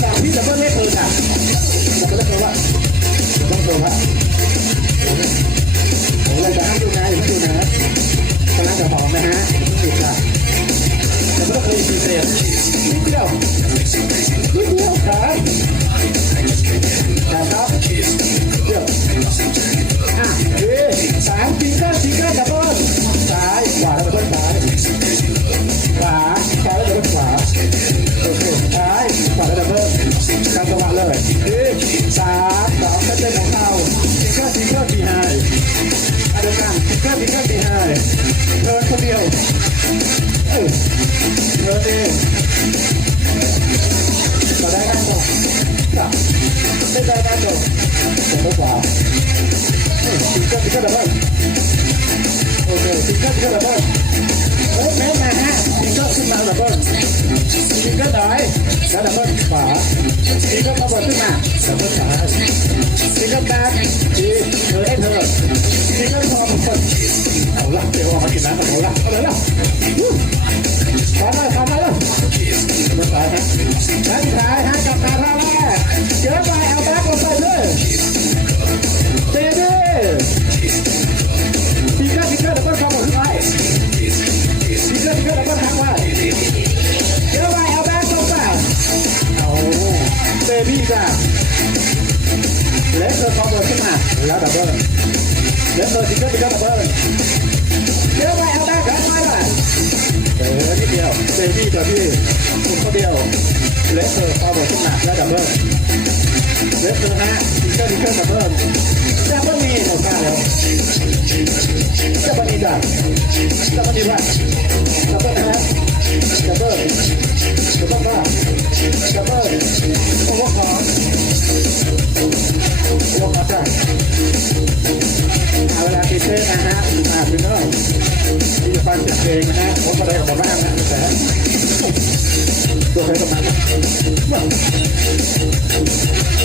แต่พี่จะเพิ่มเลขเกินอ่ะจะเพิ่มเลขเกินว่าต้องเกินว่าเราจะให้ดูนะอย่าเพิ่งดูนะกำลังจะบอกนะฮะติดอ่ะจะเพิ่มเลย4 เซนนิดเดียวครับครับเดี๋ยว3 ฟิงเกอร์ดับเบิ้ลซ้ายขวาแล้วดับเบิ้ลซ้ายขวาซ้ายแล้วดับเบิ้ลขวาโอเคซ้ายขวาแล้วดับเบิ้ลกลางจังหวะเลย3 2เต้นของเราฟิงเกอร์บีไฮเดียวกันฟิงเกอร์บีไฮเทิร์นคนเดียวเทิร์นเองต่อได้กันต่อไม่ได้กันต่อตัวขวาฟิงเกอร์ดับเบิ้ลโอเคฟิงเกอร์ดับเบิ้ลแม่มาฮะฟิงเกอร์ขึ้นมาดับเบิ้ลฟิงเกอร์ถอยแล้วดับเบิ้ลขวาฟิงเกอร์ขบวนขึ้นมาดับเบิ้ลซ้ายฟิงเกอร์แบ็คเธอได้เธอฟิงเกอร์พอมคนเอาละเดี๋ยวมากินน้ำเอาละเอาเลยละขวาแล้วดับเบิ้ลซ้ายฮะด้านซ้ายฮะจับขาท่าแรกเจอไปเอาแบ็คลงไปเลยเตะดิฟิงเกอร์ดับเบิ้ลขบวนขึ้นไปฟิงเกอร์ดับเบิ้ลทักไว้เจอไปเอาแบ็คลงไปเอาเบบี้จ้ะเลสเตอร์ขบวนขึ้นมาแล้วดับเบิ้ลเลสเตอร์ฟิงเกอร์ดับเบิ้ลเจอไปเอาแบ็คทักไว้เลยนิดเดียวเบบี้กับพี่คนเดียวเลสเตอร์ขบวนขึ้นมาแล้วดับเบิ้ลเลสเตอร์ฮะฟิงเกอร์ดับเบิ้ลจะไม่มีหมดมาแล้วจะไม่มีจ้ะจะไม่มีว่าดับเบิ้ลฮะดับเบิ้ลว่าดับเบิ้ลโอ้โหขอจ้ะเอาเวลาติดเต้นนะฮะพี่น้องที่จะฟังเพลงนะฮะผมก็ได้ออกมาบ้างนะแต่ตัวใครตัวมัน